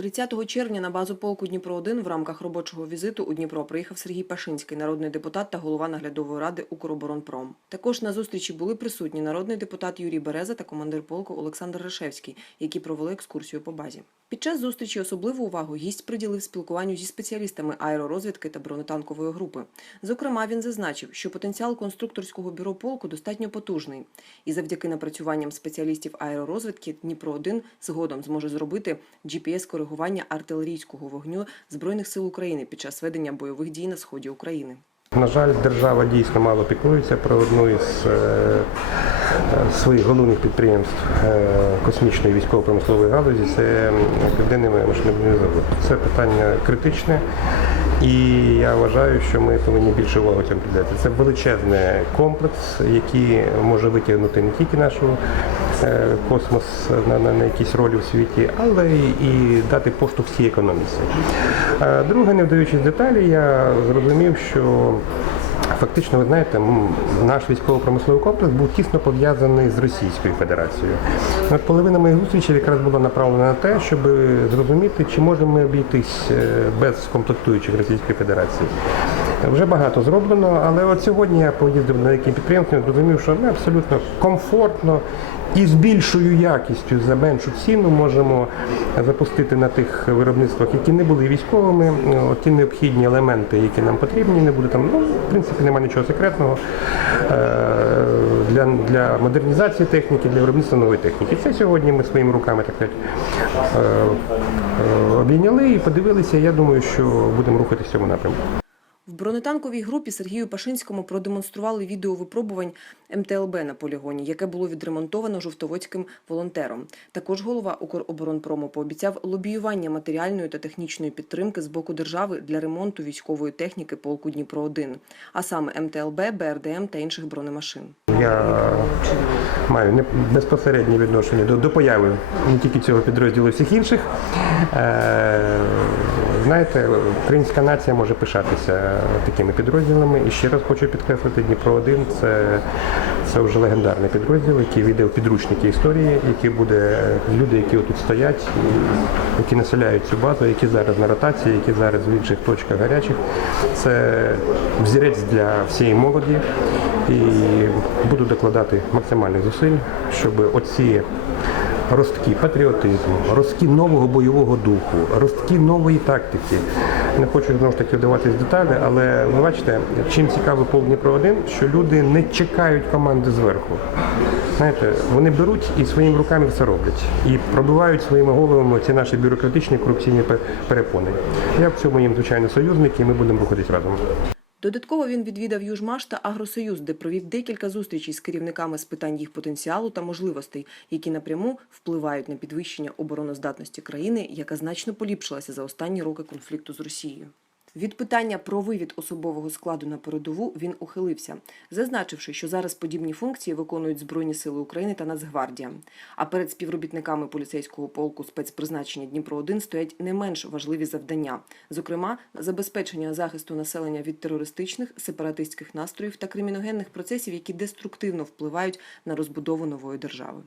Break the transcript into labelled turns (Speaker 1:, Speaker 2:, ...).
Speaker 1: 30 червня на базу полку Дніпро 1 в рамках робочого візиту у Дніпро приїхав Сергій Пашинський, народний депутат та голова наглядової ради Укроборонпром. Також на зустрічі були присутні народний депутат Юрій Береза та командир полку Олександр Решевський, які провели екскурсію по базі. Під час зустрічі особливу увагу гість приділив спілкуванню зі спеціалістами аеророзвідки та бронетанкової групи. Зокрема, він зазначив, що потенціал конструкторського бюро полку достатньо потужний, і завдяки напрацюванням спеціалістів аеророзвідки Дніпро 1 згодом зможе зробити GPS-коригування артилерійського вогню збройних сил України під час ведення бойових дій на сході України.
Speaker 2: На жаль, держава дійсно мало піклується про одну із е, е, своїх головних підприємств е, космічної військово-промислової галузі це південний машинобудівний завод. Це питання критичне, і я вважаю, що ми повинні більше уваги цьому приділяти. Це величезний комплекс, який може витягнути не тільки наш е, космос на, на, на якісь ролі у світі, але і дати поштовх всій економіці. Е, Друге, не вдаючись деталі, я зрозумів, що Фактично, ви знаєте, наш військово-промисловий комплекс був тісно пов'язаний з Російською Федерацією. От половина моїх зустрічей якраз була направлена на те, щоб зрозуміти, чи можемо ми обійтись е, без комплектуючих Російської Федерації. Вже багато зроблено, але от сьогодні я поїздив на деякі підприємства зрозумів, що ми абсолютно комфортно і з більшою якістю за меншу ціну можемо запустити на тих виробництвах, які не були військовими, ті необхідні елементи, які нам потрібні, не буде там, ну, в принципі, немає нічого секретного е, для, для модернізації техніки, для виробництва нової техніки. Це сьогодні ми своїми руками так сказати, е, е, обійняли і подивилися. Я думаю, що будемо рухатися в цьому напрямку.
Speaker 1: В бронетанковій групі Сергію Пашинському продемонстрували відео випробувань МТЛБ на полігоні, яке було відремонтовано жовтоводським волонтером. Також голова Укроборонпрому пообіцяв лобіювання матеріальної та технічної підтримки з боку держави для ремонту військової техніки полку Дніпро 1 а саме МТЛБ, БРДМ та інших бронемашин.
Speaker 2: Я маю безпосереднє відношення до, до появи не тільки цього підрозділу, всіх інших. Е, знаєте, українська нація може пишатися такими підрозділами. І ще раз хочу підкреслити, Дніпро 1 це, це вже легендарний підрозділ, який війде в підручники історії, який буде люди, які тут стоять, які населяють цю базу, які зараз на ротації, які зараз в інших точках гарячих. Це взірець для всієї молоді. І буду докладати максимальних зусиль, щоб оці ростки патріотизму, ростки нового бойового духу, ростки нової тактики. Не хочу знову ж таки вдаватись в деталі, але ви бачите, чим цікавий полк Дніпро 1 що люди не чекають команди зверху. Знаєте, вони беруть і своїми руками все роблять. І пробивають своїми головами ці наші бюрократичні корупційні перепони. Я в цьому їм, звичайно, союзник, і ми будемо рухатись разом.
Speaker 1: Додатково він відвідав Южмаш та Агросоюз, де провів декілька зустрічей з керівниками з питань їх потенціалу та можливостей, які напряму впливають на підвищення обороноздатності країни, яка значно поліпшилася за останні роки конфлікту з Росією. Від питання про вивід особового складу на передову він ухилився, зазначивши, що зараз подібні функції виконують Збройні Сили України та Нацгвардія. А перед співробітниками поліцейського полку спецпризначення Дніпро 1 стоять не менш важливі завдання, зокрема, забезпечення захисту населення від терористичних, сепаратистських настроїв та криміногенних процесів, які деструктивно впливають на розбудову нової держави.